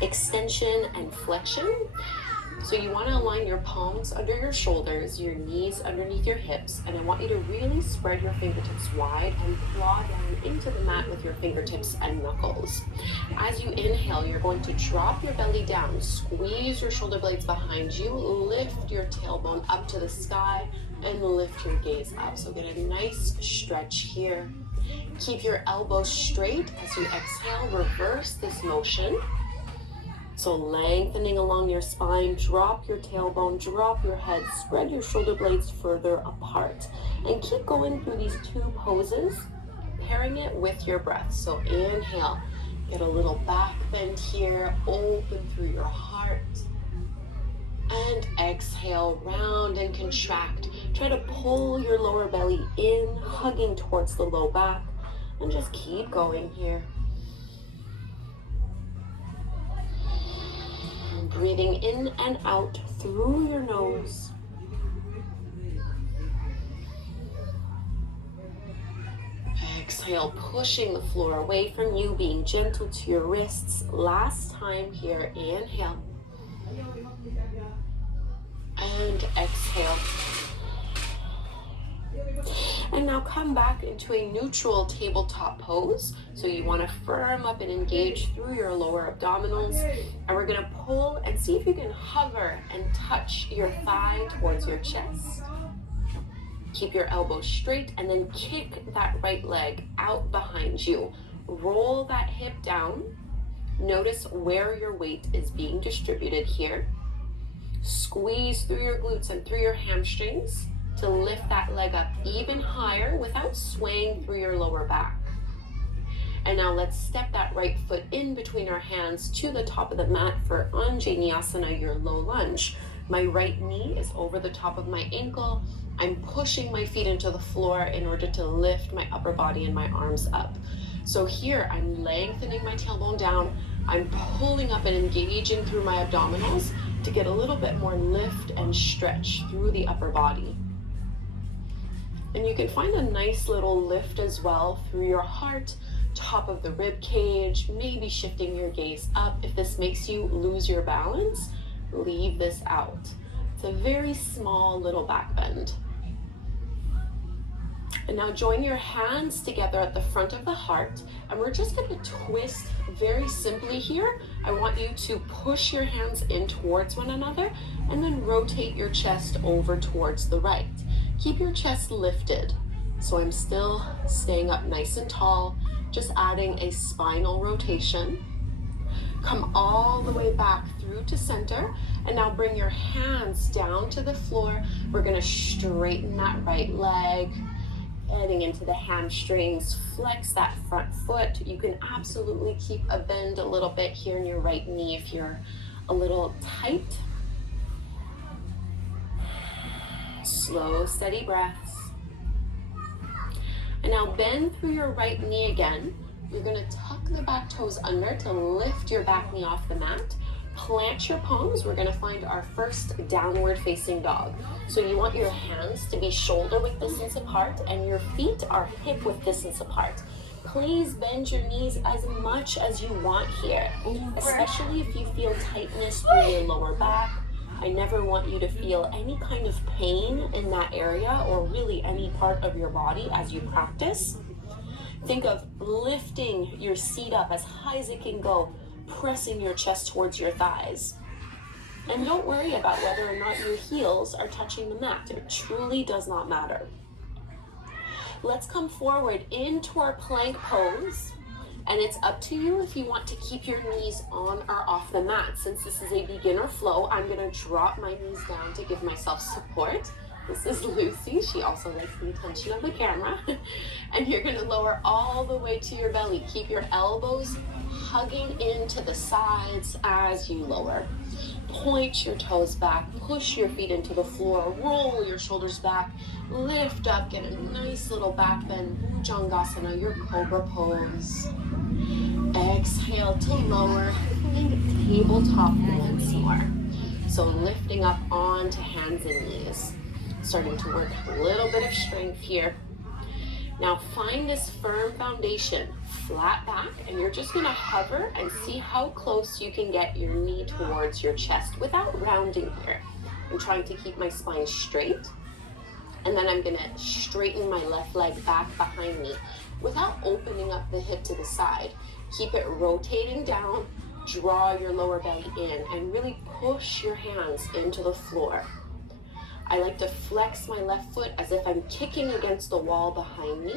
extension and flexion. So you want to align your palms under your shoulders, your knees underneath your hips, and I want you to really spread your fingertips wide and claw down into the mat with your fingertips and knuckles. As you inhale, you're going to drop your belly down, squeeze your shoulder blades behind you, lift your tailbone up to the sky, and lift your gaze up. So get a nice stretch here. Keep your elbows straight as you exhale, reverse this motion. So lengthening along your spine, drop your tailbone, drop your head, spread your shoulder blades further apart. And keep going through these two poses, pairing it with your breath. So inhale, get a little back bend here, open through your heart. And exhale, round and contract. Try to pull your lower belly in, hugging towards the low back. And just keep going here. Breathing in and out through your nose. Exhale, pushing the floor away from you, being gentle to your wrists. Last time here, inhale. And exhale. And now come back into a neutral tabletop pose. So you want to firm up and engage through your lower abdominals. And we're going to pull and see if you can hover and touch your thigh towards your chest. Keep your elbows straight and then kick that right leg out behind you. Roll that hip down. Notice where your weight is being distributed here. Squeeze through your glutes and through your hamstrings to lift that leg up even higher without swaying through your lower back. And now let's step that right foot in between our hands to the top of the mat for Anjaneyasana, your low lunge. My right knee is over the top of my ankle. I'm pushing my feet into the floor in order to lift my upper body and my arms up. So here I'm lengthening my tailbone down. I'm pulling up and engaging through my abdominals to get a little bit more lift and stretch through the upper body. And you can find a nice little lift as well through your heart, top of the rib cage, maybe shifting your gaze up. If this makes you lose your balance, leave this out. It's a very small little back bend. And now join your hands together at the front of the heart, and we're just going to twist very simply here. I want you to push your hands in towards one another and then rotate your chest over towards the right. Keep your chest lifted. So I'm still staying up nice and tall, just adding a spinal rotation. Come all the way back through to center, and now bring your hands down to the floor. We're going to straighten that right leg, heading into the hamstrings, flex that front foot. You can absolutely keep a bend a little bit here in your right knee if you're a little tight. Slow, steady breaths. And now bend through your right knee again. You're going to tuck the back toes under to lift your back knee off the mat. Plant your palms. We're going to find our first downward facing dog. So you want your hands to be shoulder width distance apart and your feet are hip width distance apart. Please bend your knees as much as you want here, especially if you feel tightness through your lower back. I never want you to feel any kind of pain in that area or really any part of your body as you practice. Think of lifting your seat up as high as it can go, pressing your chest towards your thighs. And don't worry about whether or not your heels are touching the mat. It truly does not matter. Let's come forward into our plank pose. And it's up to you if you want to keep your knees on or off the mat. Since this is a beginner flow, I'm going to drop my knees down to give myself support. This is Lucy. She also likes the attention of the camera. And you're going to lower all the way to your belly. Keep your elbows hugging into the sides as you lower. Point your toes back, push your feet into the floor, roll your shoulders back, lift up, get a nice little back bend, Bhujangasana, your cobra pose. Exhale to lower, and tabletop once more. So lifting up onto hands and knees. Starting to work a little bit of strength here. Now find this firm foundation, flat back, and you're just gonna hover and see how close you can get your knee towards your chest without rounding here. I'm trying to keep my spine straight, and then I'm gonna straighten my left leg back behind me without opening up the hip to the side. Keep it rotating down, draw your lower belly in, and really push your hands into the floor. I like to flex my left foot as if I'm kicking against the wall behind me.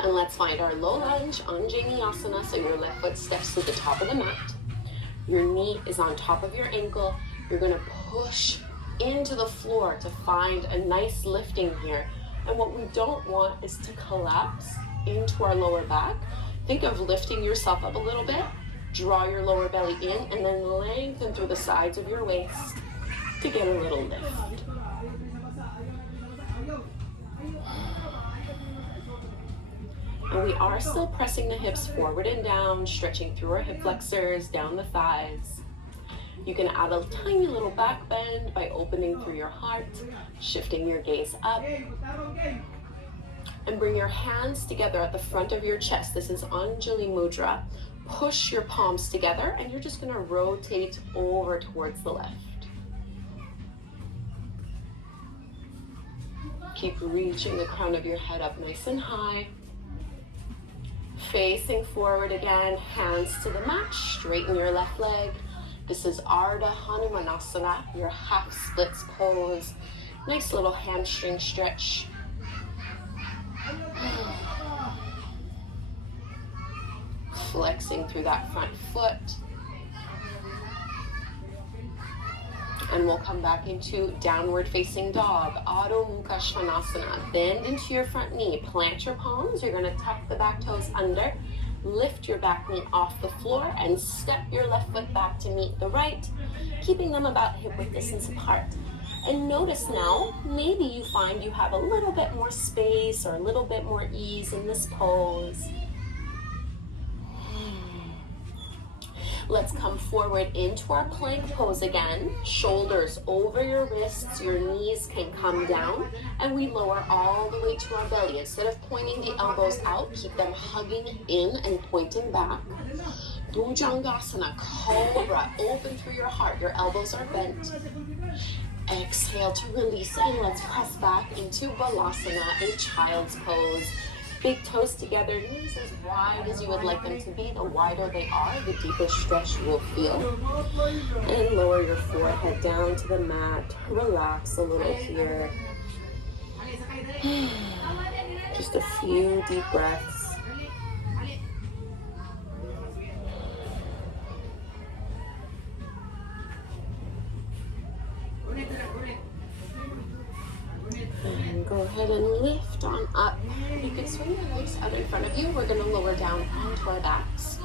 And let's find our low lunge, Anjaneyasana, so your left foot steps to the top of the mat. Your knee is on top of your ankle. You're gonna push into the floor to find a nice lifting here. And what we don't want is to collapse into our lower back. Think of lifting yourself up a little bit. Draw your lower belly in and then lengthen through the sides of your waist to get a little lift. And we are still pressing the hips forward and down, stretching through our hip flexors, down the thighs. You can add a tiny little back bend by opening through your heart, shifting your gaze up. And bring your hands together at the front of your chest. This is Anjali Mudra. Push your palms together and you're just gonna rotate over towards the left. Keep reaching the crown of your head up nice and high. Facing forward again, hands to the mat, straighten your left leg. This is Ardha Hanumanasana, your half splits pose. Nice little hamstring stretch. Flexing through that front foot. And we'll come back into downward facing dog, Adho Mukha Svanasana. Bend into your front knee, plant your palms. You're gonna tuck the back toes under, lift your back knee off the floor and step your left foot back to meet the right, keeping them about hip width distance apart. And notice now, maybe you find you have a little bit more space or a little bit more ease in this pose. Let's come forward into our plank pose again. Shoulders over your wrists, your knees can come down, and we lower all the way to our belly. Instead of pointing the elbows out, keep them hugging in and pointing back. Bhujangasana, Cobra, open through your heart. Your elbows are bent. Exhale to release, and let's press back into Balasana, a child's pose. Big toes together, knees as wide as you would like them to be. The wider they are, the deeper stretch you will feel. And lower your forehead down to the mat. Relax a little here. Just a few deep breaths. And go ahead and lift on up. You can swing your legs out in front of you. We're going to lower down onto our backs.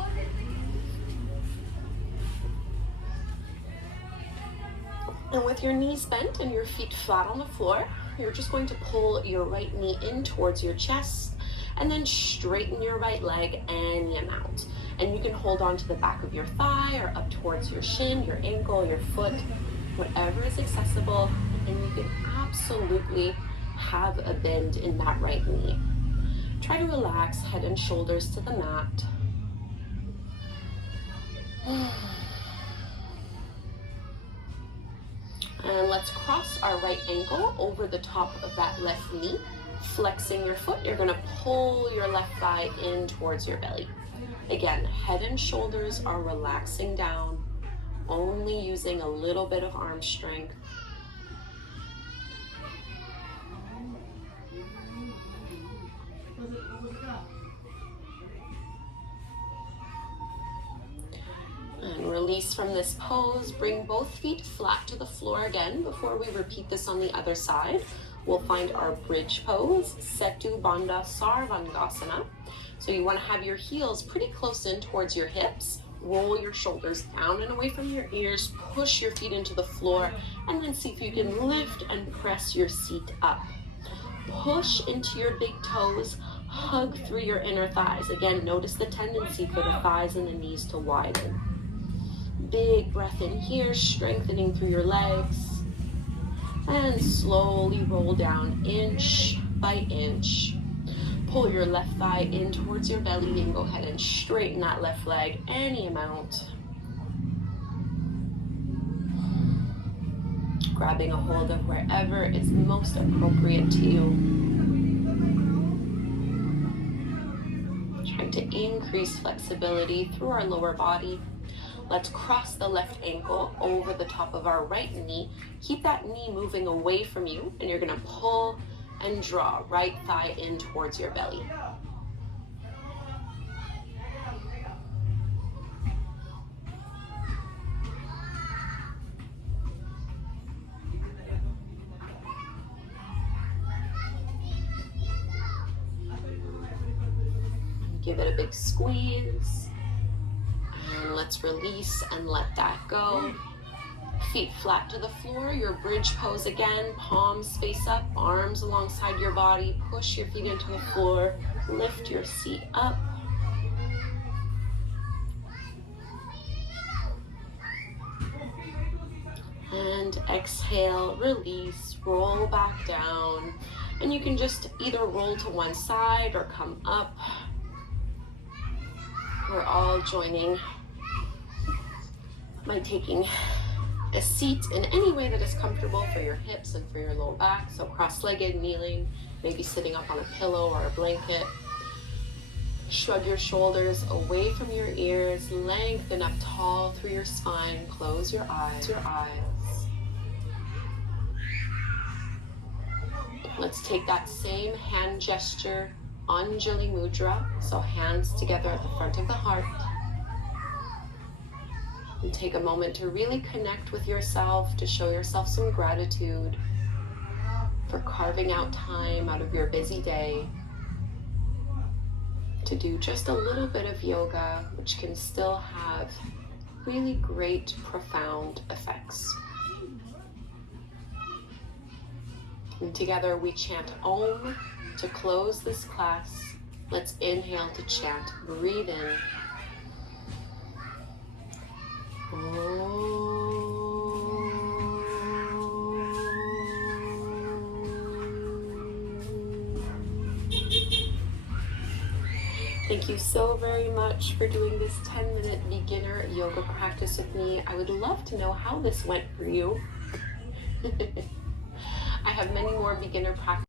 And with your knees bent and your feet flat on the floor, you're just going to pull your right knee in towards your chest and then straighten your right leg and yam out. And you can hold on to the back of your thigh or up towards your shin, your ankle, your foot, whatever is accessible. And you can absolutely have a bend in that right knee. Try to relax head and shoulders to the mat. And let's cross our right ankle over the top of that left knee. Flexing your foot, you're gonna pull your left thigh in towards your belly. Again, head and shoulders are relaxing down, only using a little bit of arm strength. And release from this pose. Bring both feet flat to the floor again before we repeat this on the other side. We'll find our bridge pose, Setu Bandha Sarvangasana. So you want to have your heels pretty close in towards your hips. Roll your shoulders down and away from your ears. Push your feet into the floor and then see if you can lift and press your seat up. Push into your big toes. Hug through your inner thighs. Again, notice the tendency for the thighs and the knees to widen. Big breath in here, strengthening through your legs. And slowly roll down inch by inch. Pull your left thigh in towards your belly and go ahead and straighten that left leg any amount. Grabbing a hold of wherever is most appropriate to you. Trying to increase flexibility through our lower body. Let's cross the left ankle over the top of our right knee. Keep that knee moving away from you, and you're gonna pull and draw right thigh in towards your belly. Give it a big squeeze. And let's release and let that go. Feet flat to the floor, your bridge pose again, palms face up, arms alongside your body, push your feet into the floor, lift your seat up. And exhale, release, roll back down. And you can just either roll to one side or come up. We're all joining by taking a seat in any way that is comfortable for your hips and for your lower back. So cross-legged, kneeling, maybe sitting up on a pillow or a blanket. Shrug your shoulders away from your ears, lengthen up tall through your spine, close your eyes. Let's take that same hand gesture, Anjali Mudra, so hands together at the front of the heart. And take a moment to really connect with yourself, to show yourself some gratitude for carving out time out of your busy day to do just a little bit of yoga, which can still have really great, profound effects. And together we chant Om to close this class. Let's inhale to chant. Breathe in. Thank you so very much for doing this 10-minute beginner yoga practice with me. I would love to know how this went for you. I have many more beginner practices